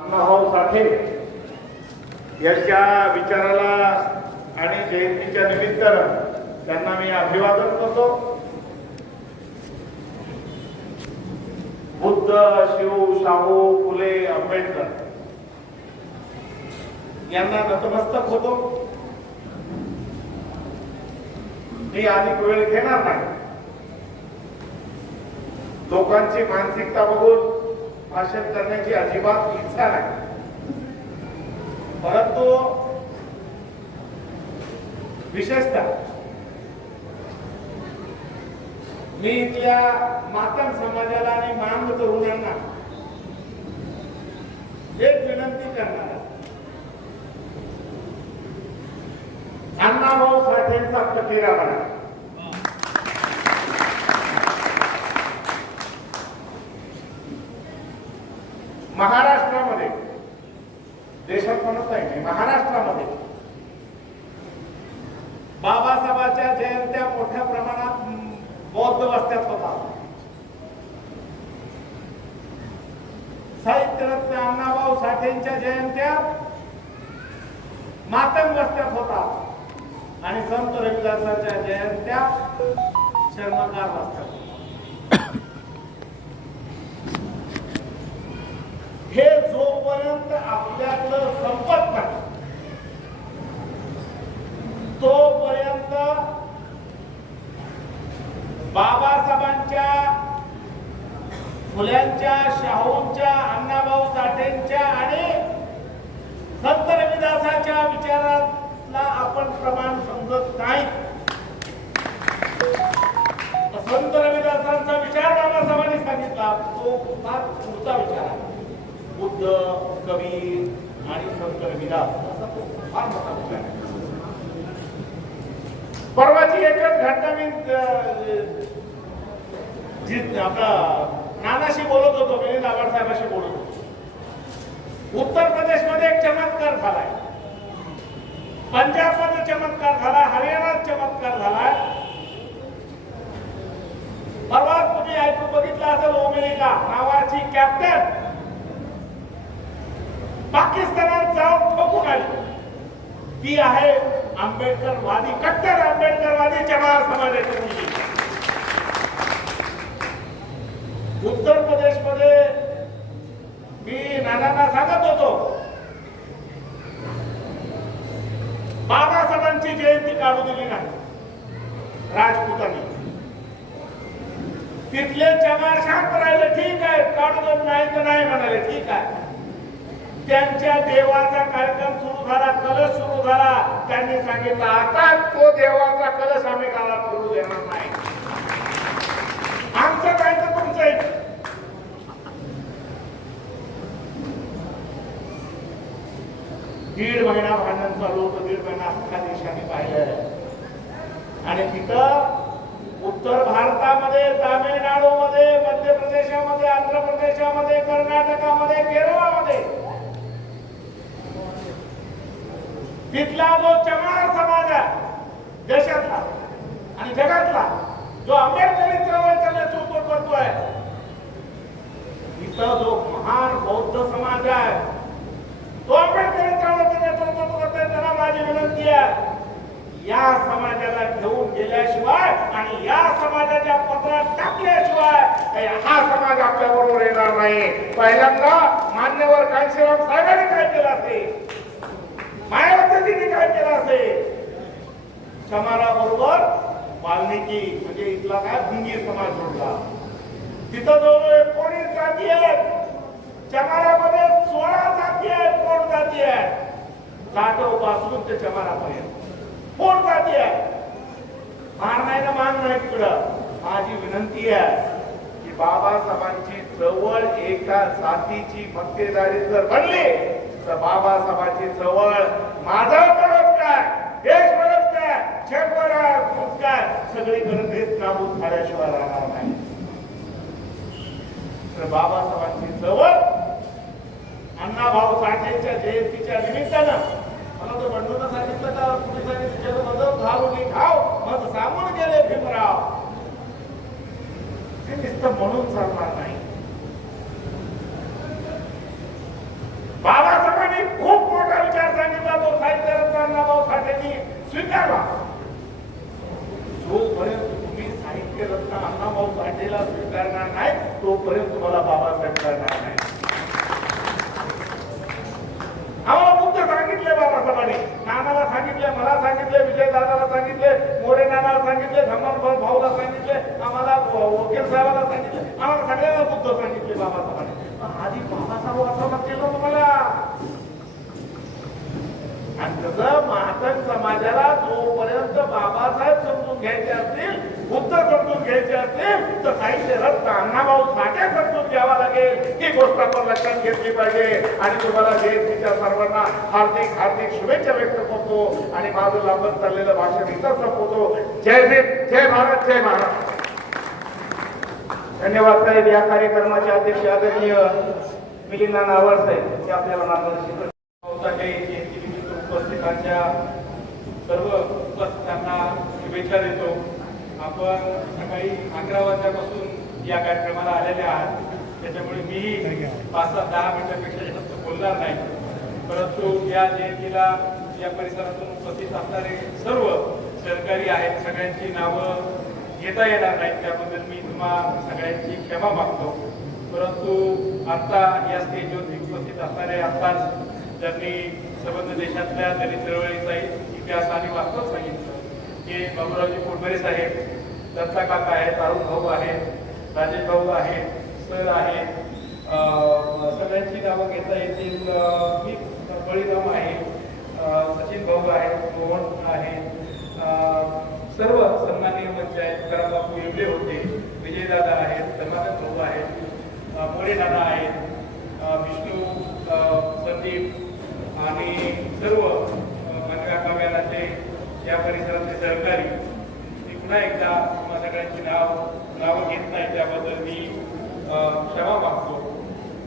अण्णाभाऊ साठे यांच्या विचाराला आणि जयंतीच्या निमित्तानं त्यांना मी अभिवादन करतो. बुद्ध शिव शाहू फुले आंबेडकर यांना नतमस्तक होतो. मी अधिक वेळ घेणार नाही. लोकांची मानसिकता बघून भाषण करण्याची अजिबात इच्छा नाही. परंतु विशेषतः मी इथल्या मातम समाजाला आणि मांग तरुणांना एक विनंती करणार अण्णाभाऊ साठेंचा कटिरा म्हणा महाराष्ट्रामध्ये देशात म्हणत नाही महाराष्ट्रामध्ये बाबासाहेबांच्या जयंत्या मोठ्या प्रमाणात बौद्ध वस्त्यात होतात साहित्यरत्न अण्णाभाऊ साठेंच्या जयंत्या मातंग वस्त्यात होतात आणि संत रविदासाच्या जयंत्या शर्मकार वस्त्यात होतात. हे जोपर्यंत आपल्याकडं संपत नाही. तोपर्यंत बाबासाहेबांच्या फुल्यांच्या शाहूंच्या अण्णाभाऊ साठेंच्या आणि संत रविदासाच्या विचाराला आपण प्रमाण समजत नाही. संत रविदासांचा विचार बाबासाहेबांनी सांगितला तो फार पुढचा विचार आहे. बुद्ध कबीर आणि संत रविदास असा तो फार मोठा विचार आहे. परवाची एकच घटना मी आपला नानाशी बोलत होतो मी आव्हाड साहेबांशी बोलत होतो. उत्तर प्रदेशमध्ये एक चमत्कार झालाय. पंजाबमध्ये चमत्कार झाला हरियाणात चमत्कार झालाय. परवा तुम्ही ऐकून बघितलं असेल ओमेरिका नावाची कॅप्टन पाकिस्तानात जाऊन ठोकून आली ती आहे आंबेडकरवादी कट्टर आंबेडकरवादी चमार समाजाची मुलगी. उत्तर प्रदेशमध्ये मी नानांना सांगत होतो बाबासाहेबांची जयंती काढू दिली नाही राजपूतांनी. तिथले चमार शांत राहिले ठीक आहे काढू देत नाही तर नाही म्हणाले ठीक आहे. त्यांच्या देवाचा कार्यक्रम सुरू झाला कलश सुरू झाला त्यांनी सांगितलं आता तो देवाचा कलश आम्ही गावात करू देणार नाही. आमचं काय तर तुमचं दीड महिना भांडण चालू होतं दीड महिना अख्खा देशाने पाहिलं आणि तिथं उत्तर भारतामध्ये तामिळनाडूमध्ये मध्य प्रदेशामध्ये आंध्र प्रदेशामध्ये कर्नाटकामध्ये केरळामध्ये तिथला जो चमार समाज आहे देशातला आणि जगातला जो आंबेडकरी चळवळीचं नेतृत्व करतोय इथं जो महान बौद्ध समाज आहे तो आंबेडकरी चळवळीचं नेतृत्व करतोय त्यांना माझी विनंती आहे. या समाजाला घेऊन गेल्याशिवाय आणि या समाजाच्या पत्रात टाकल्याशिवाय हा समाज आपल्या बरोबर येणार नाही. पहिल्यांदा मान्यवर कांशीराम साहेबांनी काय केलं असेल मायावतीने काय केलं असेल. समारा बरोबर वाल्मिकी म्हणजे इथला काय भुंगी समाज जोडला तिथं जवळ एकोणीस जाती. आहेत चमारामध्ये सोळा जाती आहेत कोण जाती आहेत लाटवपासून ते चमारापर्यंत कोण जाती आहे मार नाही ना मान नाही तिकडं. माझी विनंती आहे की बाबासाहेबांची जवळ एका जातीची मक्तेदारी जर बनली तर बाबासाहेबांची चवळ माझा परत काय देश परत काय जगभर काय सगळी देश नाबूद झाल्याशिवाय राहणार नाही. तर बाबासाहेबांची चळवळ अण्णाभाऊ साठेच्या जयंतीच्या निमित्तानं मला तो बंडून सांगितलं का पोलिसांनी तुझ्याला मदत घालून खाव मग सांगून गेले भीमराव. हे नुसतं म्हणून चालणार नाही स्वीकारला जोपर्यंत तुम्ही साहित्य रत्न अण्णाभाऊ साठेला स्वीकारणार नाही तोपर्यंत तुम्हाला बाबासाहेब करणार नाही आम्हाला बुद्ध सांगितले बाबासाहेबांनी नानाला सांगितले मला सांगितले विजय दादाला सांगितले मोरे नानाला सांगितले धम्मन भाऊला सांगितले आम्हाला वकील साहेबाला सांगितलं. आम्हाला सगळ्यांना बुद्ध सांगितले बाबासाहेबांनी. आधी बाबासाहेब असं केलं तुम्हाला? आणि तसं महाजन समाजाला जोपर्यंत बाबासाहेब समजून घ्यायचे असतील बुद्ध समजून घ्यायचे असतील तर साहित्य रत्न अण्णाभाऊ साठे समजून घ्यावा लागेल. ही गोष्ट आपण लक्षात घेतली पाहिजे. आणि तुम्हाला जयंतीच्या सर्वांना हार्दिक हार्दिक शुभेच्छा व्यक्त करतो. आणि माझं लांबत चाललेलं भाषण इथं संपवतो. जय भीम जय भारत जय महाराष्ट्र. धन्यवाद साहेब या कार्यक्रमाचे अध्यक्ष आदरणीय मिलिंदा नावार साहेब ते आपल्याला मार्गदर्शन जयंतीनिमित्त उपस्थितांच्या सर्व उपस्थितांना शुभेच्छा देतो. आपण सकाळी अकरा वाजल्यापासून या कार्यक्रमाला आलेले आहात. त्याच्यामुळे मीही पाच सात दहा मिनिटांपेक्षा जास्त बोलणार नाही. परंतु या जयंतीला या परिसरातून उपस्थित असणारे सर्व सहकारी आहेत. सगळ्यांची नावं घेता येणार नाहीत त्याबद्दल मी तुम्हा सगळ्यांची क्षमा मागतो. परंतु आता या स्टेजवर उपस्थित असणारे आत्ताच त्यांनी संबंध देशातल्या दलित चळवळीचा इतिहास आणि वास्तव सांगितलं की बाबूरावजी पोटबरे साहेब दत्ता काका आहेत अरुण भाऊ आहेत राजेश भाऊ आहेत सर आहेत अं, सगळ्यांची नावं घेता येतील. मी बळीराम आहे सचिन भाऊ आहेत मोहन आहे अं, सर्व सन्माननीय आहेत तुकाराम बापू एवढे होते. विजयदादा आहेत धर्मानंद भाऊ आहेत अं, मोरे दादा आहेत विष्णू संदीप आणि सर्व मनकाव्याचे या परिसरातले सहकारी. मी पुन्हा एकदा तुम्हा सगळ्यांची नाव नावं घेत नाही त्याबद्दल मी अं, क्षमा मागतो.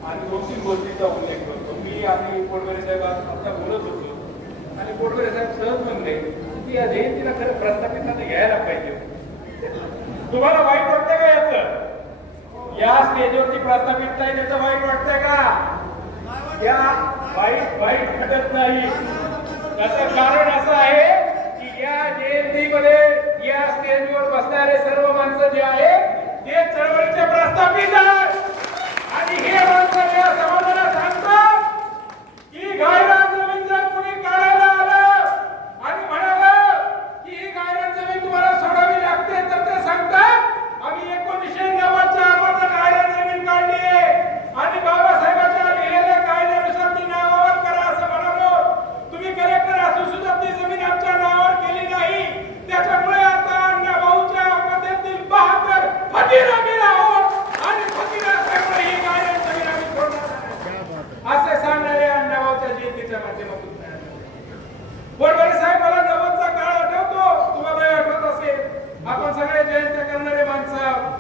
आणि दोन तीन गोष्टीचा उल्लेख करतो. मी आणि पोटगरे साहेब आता बोलत होतो. आणि पोटगरे साहेब सहज म्हणले की या जयंतीला खरं प्रस्थापितांना घ्यायला पाहिजे. तुम्हाला वाईट वाटतंय का याचं? या स्टेजवरती प्रस्थापित नाही त्याचं वाईट वाटतंय का? त्या वाईट वाईट घडत नाही. त्याचं कारण असं आहे की या जयंतीमध्ये या स्टेजवर बसणारे सर्व माणसं जे आहे ते चळवळीचे प्रस्थापित आहेत. आणि हे माणसं या समाजाला सांगतात की गायरान जमीन जर कुणी काढायला आलं आणि म्हणालं की ही गायरान जमीन तुम्हाला सोडावी लागते तर ते सांगतात आम्ही एकोणीसशे नव्वदच्या अगोदर गायरान जमीन काढली आहे आणि बाबासाहेबांच्या लिहिलेल्या कायद्यानुसार ती नावावर करा असं म्हणालो तुम्ही कलेक्टर असून सुद्धा ती जमीन आमच्या नावावर केली नाही त्याच्यामुळे आता अण्णा भाऊच्या पद्धतीतील बहात्तर फकीर आम्ही आहोत आणि फकीर असल्यामुळे ही गायरान जमीन आम्ही सोडणार नाही. असे सांगणारे अण्णाभाऊच्या जयंतीच्या माध्यमातून बोरबरे साहेब मला नव्वदचा काळ आठवतो तुम्हाला आठवत असेल आपण सगळे जयंत्या करणारे माणसं.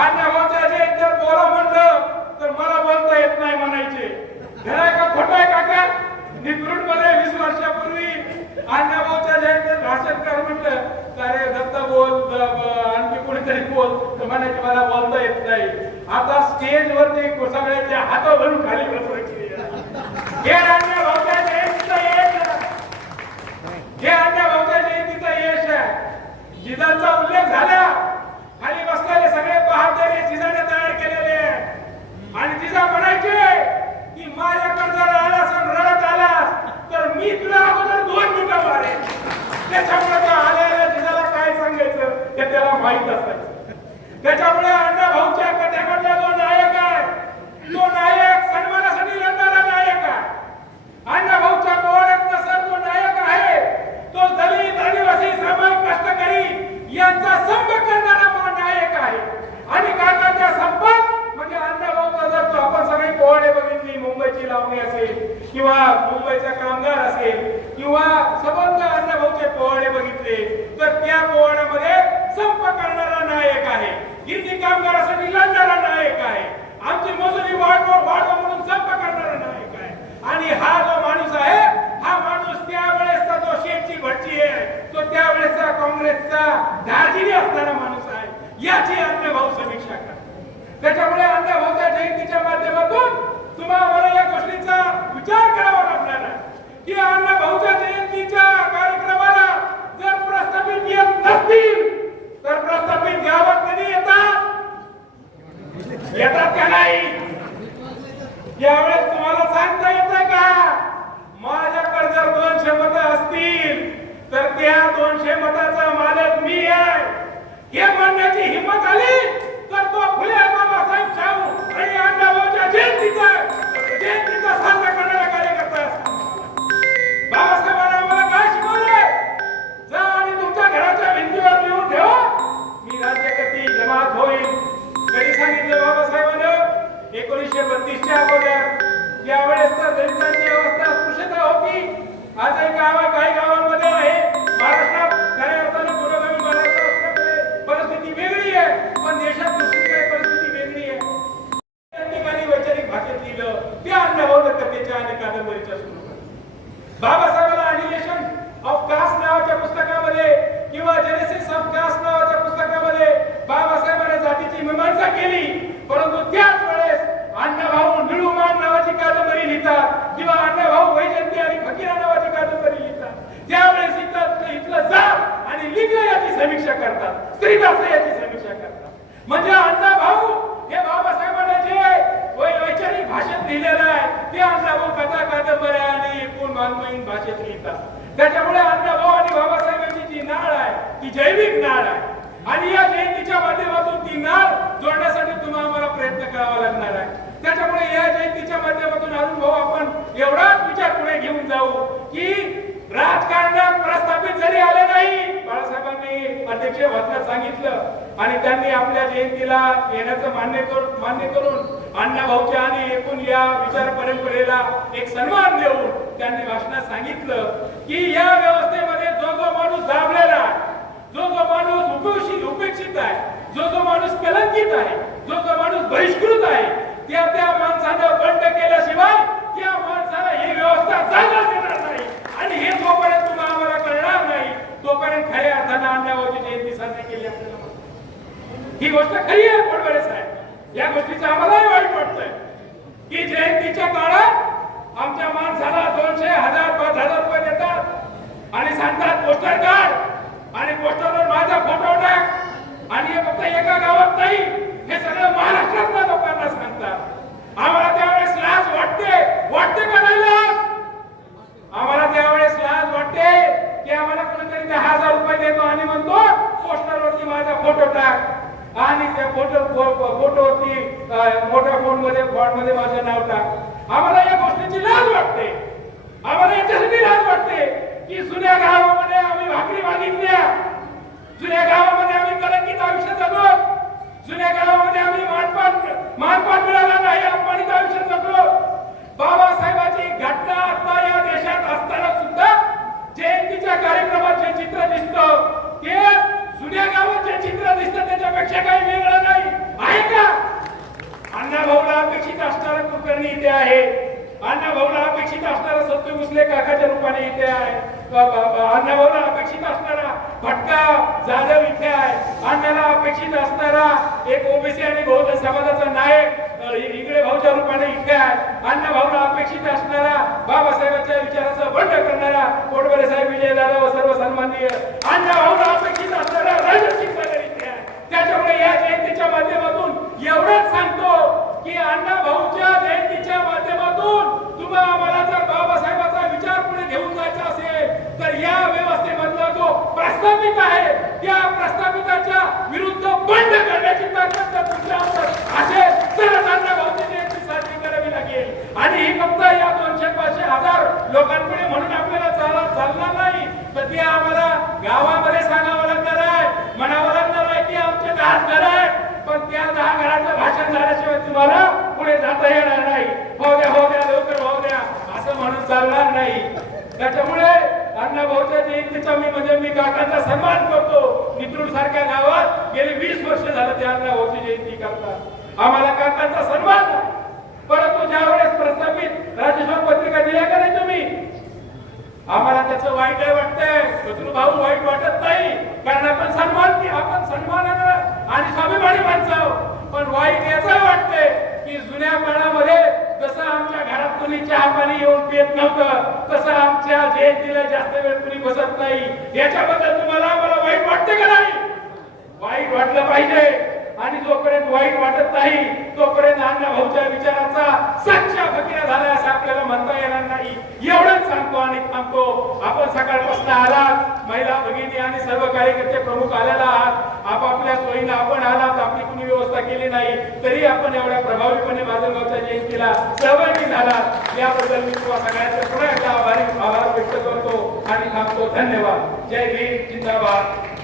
अण्णाभाऊच्या जयंतीवर बोला म्हणलं तर मला बोलता येत नाही म्हणायचे. खरंय का खोटं आहे काका निकृटमध्ये वीस वर्षापूर्वी अण्णाभाऊच्या जयंतीत भाषण कर म्हटलं तर अरे दत्ता बोल आणखी कोणीतरी बोल. तर म्हणायचे मला बोलता येत नाही. आता स्टेजवरती सगळ्यांच्या हात भरून व्यक्तीचा दार्जिनी असणारा माणूस आहे याची अंधभाव समीक्षा करा. त्याच्यामुळे अंधभावच्या जयंतीच्या माध्यमातून तुम्हाला या गोष्टीचा विचार करावा लागणार आहे. की अण्णाभाऊच्या जयंतीच्या कार्यक्रमाला जर प्रस्थापित येत नसतील तर प्रस्थापित गावात कधी येतात? येतात का नाही? यावेळेस तुम्हाला सांगता येत का? माझ्याकडे जर दोनशे मत असतील तर त्या दोनशे मताचा हे म्हणण्याची हिंमत आली तर तो फुले बाबासाहेब शाहू आणि अण्णाभाऊच्या जयंतीचा जयंतीचा साजरा करणारा कार्यकर्ता. बाबासाहेबांना आम्हाला काय शिकवले जा आणि तुमच्या घराच्या भिंतीवर लिहून ठेवा. मी राज्यकर्ती जमात होईल कधी सांगितलं बाबासाहेबांना? एकोणीसशे बत्तीसच्या अगोदर. यावेळेस तर दलितांची अवस्था स्पृशता होती. आजही गावात करतात स्त्रीदास याची समीक्षा करतात. म्हणजे अण्णा भाऊ हे बाबासाहेबांना जे वैचारिक भाषेत लिहिलेलं आहे ते अण्णा भाऊ कथा कादंबऱ्या आणि एकूण मानवीन भाषेत लिहितात. त्याच्यामुळे अण्णा भाऊ आणि बाबासाहेबांची जी नाळ आहे ती जैविक नाळ आहे. आणि या जयंतीच्या माध्यमातून ती नाळ जोडण्यासाठी तुम्हाला आम्हाला प्रयत्न करावा लागणार आहे. त्याच्यामुळे या जयंतीच्या माध्यमातून अरुण भाऊ आपण एवढाच विचार पुढे घेऊन जाऊ की राजकारण प्रस्थापित जरी आले नाही बाळासाहेबांनी अध्यक्ष भाषणात सांगितलं आणि त्यांनी आपल्या जयंतीला येण्याचं मान्य करून मान्य करून अण्णा भाऊच्या आणि एकूण या विचार परंपरेला एक सन्मान देऊन त्यांनी भाषणात सांगितलं की या व्यवस्थेमध्ये जो जो माणूस दाबलेला जो जो माणूस उपेक्षित उपेक्षित आहे जो जो माणूस कलंकित आहे जो जो माणूस बहिष्कृत आहे त्या त्या माणसानं बंड केल्याशिवाय त्या माणसाला ही व्यवस्था जागा देणार नाही आणि हे जोपर्यंत तुम्हाला आम्हाला कळणार नाही तोपर्यंत खऱ्या अर्थानं अण्णाभाऊची जयंती साजरी केली आपल्याला ही गोष्ट खरी आहे फडणवीस साहेब. या गोष्टीचं आम्हालाही वाईट वाटतंय. की जयंतीच्या काळात आमच्या माणसाला दोनशे हजार पाच हजार रुपये देतात आणि सांगतात पोस्टर काढ. आणि पोस्टरवर माझा फोटो टाक. आणि हे फक्त एका गावात नाही हे सगळं महाराष्ट्रातल्या लोकांना सांगतात. आम्हाला त्यावेळेस लाज वाटते. वाटते का नाही लाज आम्हाला त्यावेळेस लाज वाटते की आम्हाला कोणीतरी दहा हजार रुपये देतो आणि म्हणतो पोस्टरवरती माझा फोटो टाक आणि त्या फोटो फोटोवरती अं, मोठ्या फोनमध्ये फॉन्टमध्ये माझं नाव टाक. आम्हाला या गोष्टीची लाज वाटते. आम्हाला याच्यासाठी लाज वाटते की जुन्या गावामध्ये आम्ही भाकरी मागितल्या. जुन्या गावामध्ये आम्ही कलंकित आयुष्य जगलो. जुन्या गावामध्ये आम्ही मानपान मानपान मिळाला नाही अपमानित आयुष्य जगलो. बाबासाहेबांची घटना आता या देशात असताना सुद्धा जयंतीच्या कार्यक्रमात जे चित्र दिसतं. ते जुन्या गावात जे चित्र दिसतं त्याच्यापेक्षा काही वेगळं अण्णा भाऊला अपेक्षित असणारा कुलकर्णी इथे आहे. अण्णा भाऊला अपेक्षित असणारा सत्य भुसले काकाच्या रूपाने इथे आहे. अण्णा भाऊला अपेक्षित असणारा भटका जाधव इथे आहे. अण्णाला अपेक्षित असणारा एक ओबीसी आणि बहुजन समाजाचा नायक इंगळे भाऊच्या रूपाने इथे आहे. अण्णा भाऊला अपेक्षित असणारा बाबासाहेबांच्या विचाराचा बंड करणारा कोटबरे साहेब विजय दादा व सर्व सन्माननीय अण्णा भाऊला अपेक्षित असणारा राजर्षी इथे आहे. त्याच्यामुळे या जयंतीच्या माध्यमातून एवढंच सांगतो की अण्णा भाऊच्या जयंतीच्या माध्यमातून तुम्हाला आम्हाला जर बाबासाहेबांचा विचार पुढे घेऊन जायचा असेल तर या व्यवस्थेमधला जो प्रस्थापित आहे त्या प्रस्थापिताच्या विरुद्ध बंड करण्याची ताकद जर तुमच्यावर असेल तरच अण्णा भाऊची जयंती साजरी करावी लागेल. आणि ही फक्त या दोनशे पाचशे हजार लोकांपुढे म्हणून आपल्याला चालणार नाही तर ते आम्हाला गावामध्ये सांगावं लागणार आहे म्हणावं लागणार आहे की आमचे दहा घर आहेत पण त्या दहा घराचं भाषण झाल्याशिवाय तुम्हाला पुढे जाता येणार नाही. हो द्या हो द्या लवकर हो द्या. असं म्हणून चालणार नाही. त्याच्यामुळे अण्णा भाऊच्या जयंतीचा मी म्हणजे मी काकांचा सन्मान करतो. नित्रूड सारख्या गावात गेली वीस वर्ष झालं त्या अण्णा भाऊची जयंती करतात. आम्हाला काकांचा सन्मान परंतु परंतु ज्यावेळेस प्रस्थापित राजेश्वर पत्रिका दिल्या का नाही तुम्ही? आम्हाला त्याचं वाईट आहे वाटतंय. शत्रू भाऊ वाईट वाटत नाही. कारण आपण सन्मान आपण सन्मानानं आणि स्वाभिमानी माणसं पण वाईट याचा की जुन्या काळामध्ये जसं आमच्या घरात कुणी चहा पाणी येऊन पित नव्हतं तसं आमच्या जयंतीला जास्त वेळ कुणी बसत नाही. याच्याबद्दल तुम्हाला आम्हाला वाईट वाटते का नाही? वाईट वाटलं पाहिजे. आणि जोपर्यंत वाईट वाटत नाही तोपर्यंत अण्णा भाऊच्या विचाराचा सच्चा फकीर झाला असं आपल्याला म्हणता येणार नाही. एवढंच सांगतो आणि थांबतो. आपण सकाळपासून आलात. महिला भगिनी आणि सर्व कार्यकर्ते प्रमुख आलेला आहात. आपापल्या सोयीनं आपण आलात आपली कुणी व्यवस्था केली नाही तरी आपण एवढ्या प्रभावीपणे माजलगावच्या जयंतीला सहभागी झाला याबद्दल मी तुम्हा सगळ्यांचे पुन्हा एकदा आभारी आभार व्यक्त करतो आणि थांबतो. धन्यवाद. जय भीम जिंदाबाद.